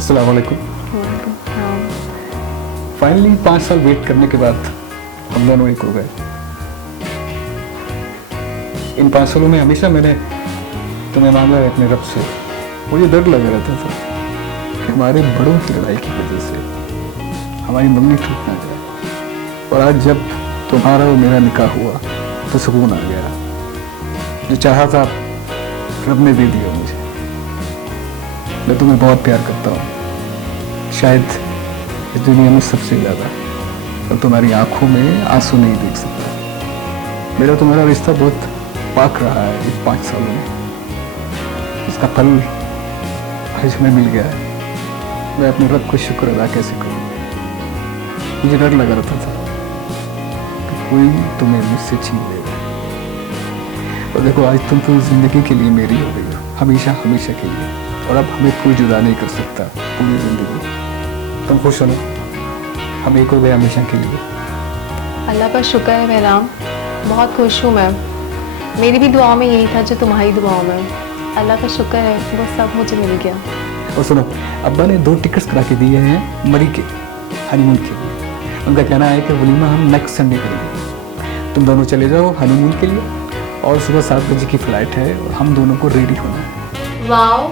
अस्सलाम वालेकुम। फाइनली 5 साल वेट करने के बाद हम दोनों एक हो गए। इन 5 सालों में हमेशा मैंने तुम्हें मांगा है अपने रब से। मुझे डर लग रहता था कि हमारे बड़ों की लड़ाई की वजह से हमारी मम्मी टूट ना जाए। और आज जब तुम्हारा और मेरा निकाह हुआ तो सुकून आ गया। जो चाहा था रब ने दे दिया मुझे। मैं तुम्हें बहुत प्यार करता हूँ, शायद इस दुनिया में सबसे ज़्यादा। और तुम्हारी आंखों में आंसू नहीं देख सकता। मेरा तुम्हारा रिश्ता बहुत पाक रहा है इस 5 सालों में। इसका फल आज हमें मिल गया है। मैं अपने रब को शुक्र अदा कैसे करूँ। मुझे डर लगा रहता था कि कोई तुम्हें मुझसे छीन लेगा। और देखो आज तुम तो जिंदगी के लिए मेरी हो गई हो, हमेशा हमेशा के लिए। और अब हमें कोई जुदा नहीं कर सकता पूरी जिंदगी। तुम खुश हो ना? हम एक हो गए हमेशा के लिए। अल्लाह का शुक्र है मेहराम, बहुत खुश हूँ मैं। मेरी भी दुआओं में यही था जो तुम्हारी दुआओं में। अल्लाह का शुक्र है वो सब मुझे मिल गया। और सुनो, अब्बा ने 2 टिकट्स करा के दिए हैं मरी के हनीमून के लिए। उनका कहना है कि वलीमा हम नेक्स्ट संडे करेंगे। तुम दोनों चले जाओ हनीमून के लिए और सुबह 7 बजे की फ्लाइट है और हम दोनों को रेडी होना है। वाओ,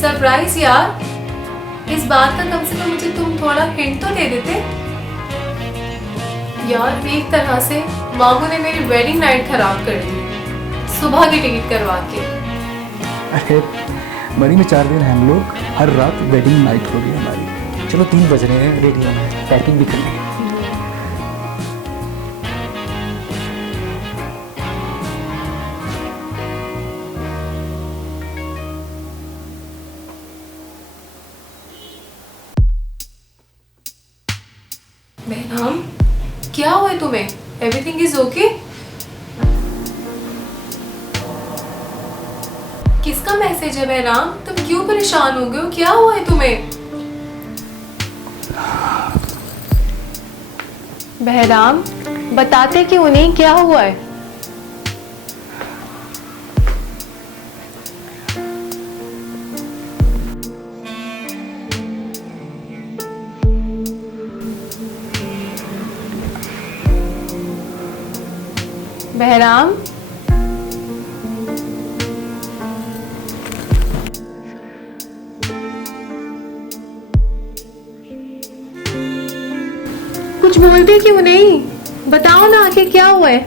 सरप्राइज यार। इस बात का कम से कम मुझे तुम थोड़ा हिंट तो दे देते यार। एक तरह से मामू ने मेरी वेडिंग नाइट खराब कर दी सुबह की टिकट करवा के। अरे मरी में 4 दिन हम लोग हर रात वेडिंग नाइट होगी हमारी। चलो 3 बज रहे हैं, रेडी होना है, पैकिंग भी कर लेंगे। मेहराम, क्या हुआ है तुम्हें? Everything is okay? किसका मैसेज है मेहराम? तुम क्यों परेशान हो गए हो? क्या हुआ है तुम्हें? बहराम, बताते क्यों नहीं? क्या हुआ है? बहराम, कुछ बोलते क्यों नहीं? बताओ ना आखिर क्या हुआ है?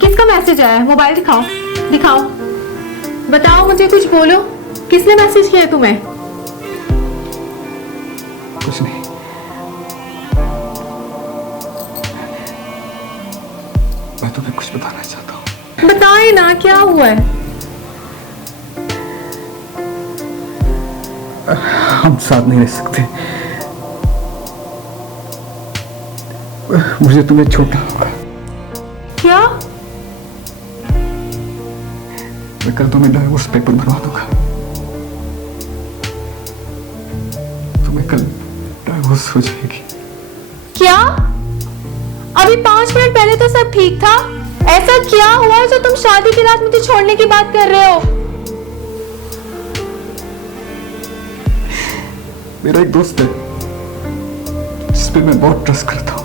किसका मैसेज आया है? मोबाइल दिखाओ, दिखाओ, बताओ मुझे, कुछ बोलो। किसने मैसेज किया है तुम्हें? कुछ नहीं। मैं तुम्हें कुछ बताना चाहता हूँ। बताए ना, क्या हुआ है? हम साथ नहीं रह सकते। मुझे तुम्हें छोड़ना होगा। क्या? मैं कल तुम्हें डाइवोर्स पेपर बनवा दूंगा। तुम्हें कल डाइवोर्स हो जाएगी। क्या? अभी 5 मिनट पहले तो सब ठीक था। ऐसा क्या हुआ है जो तुम शादी की रात मुझे छोड़ने की बात कर रहे हो? मेरा एक दोस्त है जिस पे मैं बहुत ट्रस्ट करता हूँ।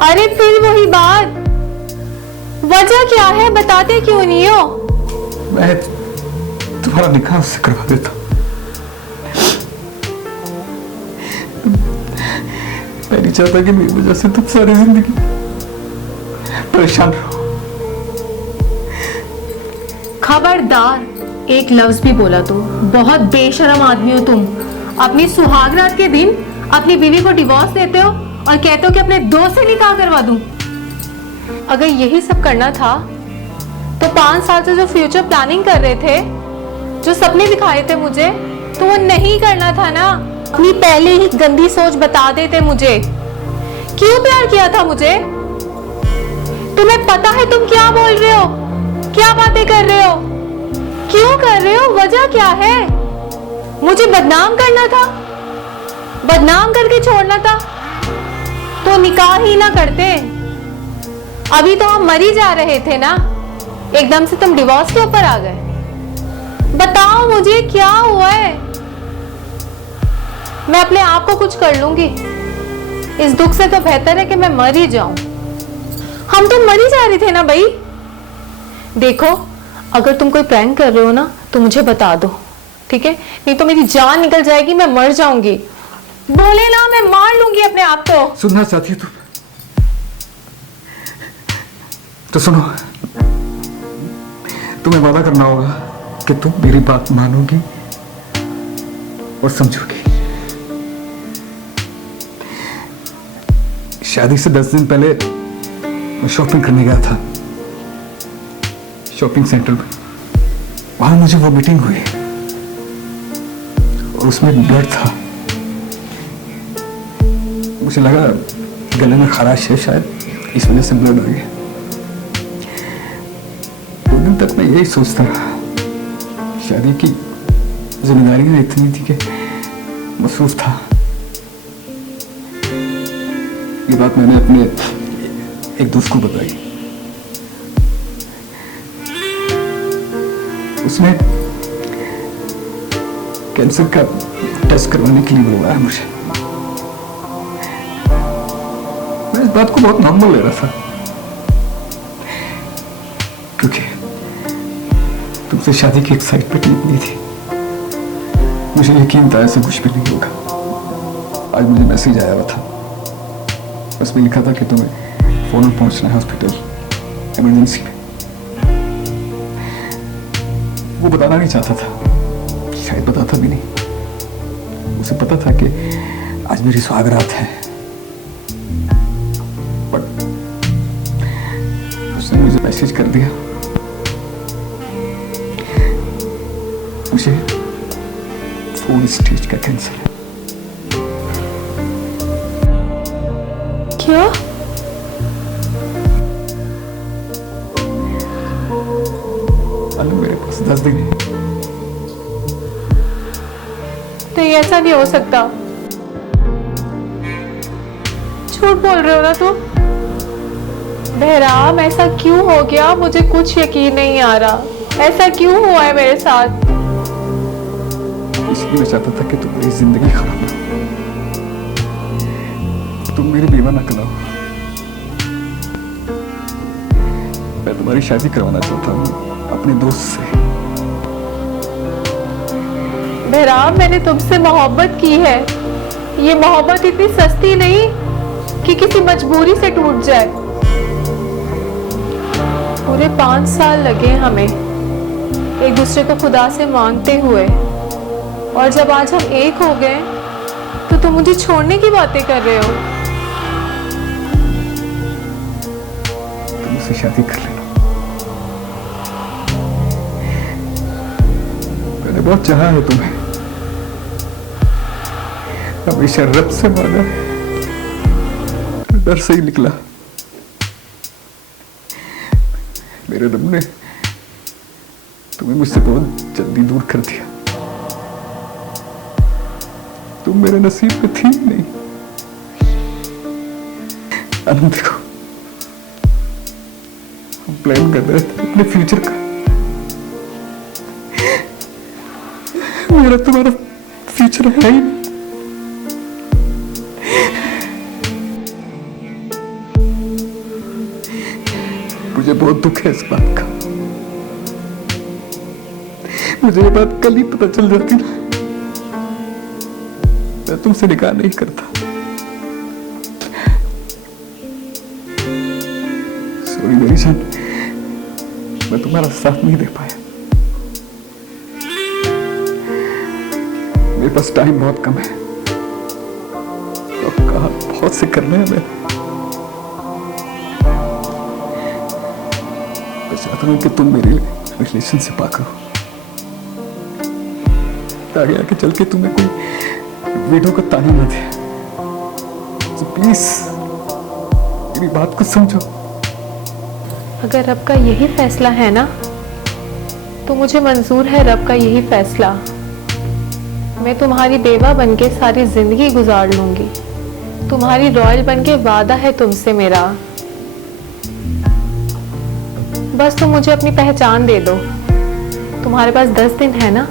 अरे फिर वही बात, वजह क्या है? बताते क्यों नहीं हो? मैं तुम्हारा निकाह उससे करवा देता हूँ। मैं नहीं चाहता कि मेरी वजह से तुम सारी जिंदगी परेशान रहो। खबरदार, एक लफ्ज भी बोला तो बहुत बेशरम आदमी हो तुम। अपनी सुहागरात के दिन अपनी बीवी को डिवोर्स देते हो और कहते हो कि अपने दोस्त से निकाह करवा दूं। अगर यही सब करना था तो 5 साल से जो फ्यूचर प्लानिंग कर रहे थे, जो सपने दिखाए थे मुझे, तो वो नहीं करना था ना। अपनी पहले ही गंदी सोच बता देते मुझे। क्यों प्यार किया था मुझे? तुम्हें पता है तुम क्या बोल रहे हो, क्या बातें कर रहे हो, क्यों कर रहे हो? वजह क्या है? मुझे बदनाम करना था, बदनाम करके छोड़ना था तो निकाह ही ना करते। अभी तो हम मर ही जा रहे थे ना, एकदम से तुम डिवोर्स के ऊपर आ गए। बताओ मुझे क्या हुआ है? मैं अपने आप को कुछ कर लूंगी। इस दुख से तो बेहतर है कि मैं मर ही जाऊं। हम तो मर ही जा रहे थे ना भाई। देखो, अगर तुम कोई प्रैंक कर रहे हो ना तो मुझे बता दो, ठीक है? नहीं तो मेरी जान निकल जाएगी, मैं मर जाऊंगी। बोले ना, मैं मार लूंगी अपने आप को। सुनना चाहती है तुम तो सुनो। तुम्हें वादा करना होगा कि तुम मेरी बात मानोगी और समझोगी। शादी से 10 दिन पहले मैं शॉपिंग करने गया था, शॉपिंग सेंटर में। वहां मुझे वो मीटिंग हुई और उसमें ब्लड था। मुझे लगा गले में खराश है, शायद इस वजह से ब्लड आ गया। 2 दिन तक मैं यही सोचता रहा। शादी की जिम्मेदारियां इतनी थी कि मसरूफ था। ये बात मैंने अपने एक दोस्त को बताई। उसने कैंसर का टेस्ट करवाने के लिए बुलवाया मुझे। मैं इस बात को बहुत नॉर्मल ले रहा था, क्योंकि तुमसे शादी की एक्साइटमेंट इतनी थी। मुझे यकीन था ऐसे कुछ भी नहीं होगा। आज मुझे मैसेज आया हुआ था, उसमें लिखा था कि तुम्हें फोन पहुंचना है हॉस्पिटल इमरजेंसी में। वो बताना नहीं चाहता था, शायद बताता भी नहीं। उसे पता था कि आज मेरी सुहागरात है, बट उसने मुझे मैसेज कर दिया। मुझे 4 स्टेज का कैंसर है। क्या? अनु, मेरे पास 10 दिन है। तो ये ऐसा नहीं हो सकता। झूठ बोल रहे हो ना तुम? बहराम, ऐसा क्यों हो गया? मुझे कुछ यकीन नहीं आ रहा। ऐसा क्यों हुआ है मेरे साथ? इसलिए मैं चाहता था कि तुम्हारी जिंदगी खराब हो, तुम मेरी बेवा न कराओ। मैं तुम्हारी शादी करवाना चाहता हूँ अपने दोस्त से। बहराम, मैंने तुमसे मोहब्बत की है। ये मोहब्बत इतनी सस्ती नहीं कि किसी मजबूरी से टूट जाए। पूरे 5 साल लगे हमें एक दूसरे को खुदा से मांगते हुए, और जब आज हम एक हो गए तो तुम मुझे छोड़ने की बातें कर रहे हो। तुम मुझसे शादी कर लेना। मैंने बहुत चाहा है तुम्हें, हमेशा रब से मांगा, डर से ही निकला। मेरे रब ने तुम्हें मुझसे बहुत जल्दी दूर कर दिया। तुम मेरे नसीब में थी नहीं। आनंद, देखो, हम प्लान कर रहे थे अपने फ्यूचर का। मेरा तुम्हारा फ्यूचर है ही नहीं। मुझे बहुत दुख है इस बात का। मुझे ये बात कल ही पता चल जाती ना, मैं तुमसे निकाह नहीं करता। सॉरी मेरी जान, मैं तुम्हारा साथ नहीं दे पाया। मेरे पास टाइम बहुत कम है, अब कहा बहुत से करने हैं। मैं चाहता हूं कि तुम मेरे रिलेशन से पा करो, आगे आके चल के तुम्हें कोई वीडियो का ताना न दे। तो प्लीज मेरी बात को समझो। अगर रब का यही फैसला है ना, तो मुझे मंजूर है रब का यही फैसला। मैं तुम्हारी बेवा बनके सारी जिंदगी गुजार लूंगी। तुम्हारी रॉयल बनके वादा है तुमसे मेरा। बस तुम मुझे अपनी पहचान दे दो। तुम्हारे पास 10 दिन है ना,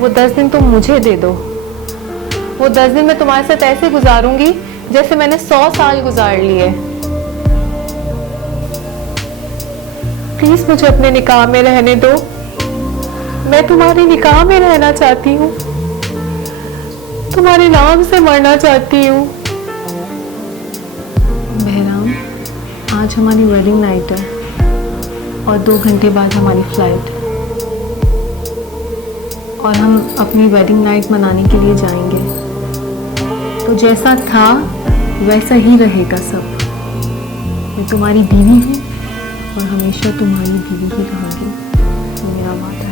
वो 10 दिन तुम मुझे दे दो। वो 10 दिन मैं तुम्हारे साथ ऐसे गुजारूंगी जैसे मैंने 100 साल गुजार लिए। प्लीज मुझे अपने निकाह में रहने दो, मैं तुम्हारे निकाह में रहना चाहती हूँ, तुम्हारे नाम से मरना चाहती हूँ। बहराम, आज हमारी वेडिंग नाइट है और 2 घंटे बाद हमारी फ्लाइट, और हम अपनी वेडिंग नाइट मनाने के लिए जाएंगे। तो जैसा था वैसा ही रहेगा सब। मैं तुम्हारी बीवी हूँ और हमेशा तुम्हारी बीवी ही रहूंगी, मेरा वादा।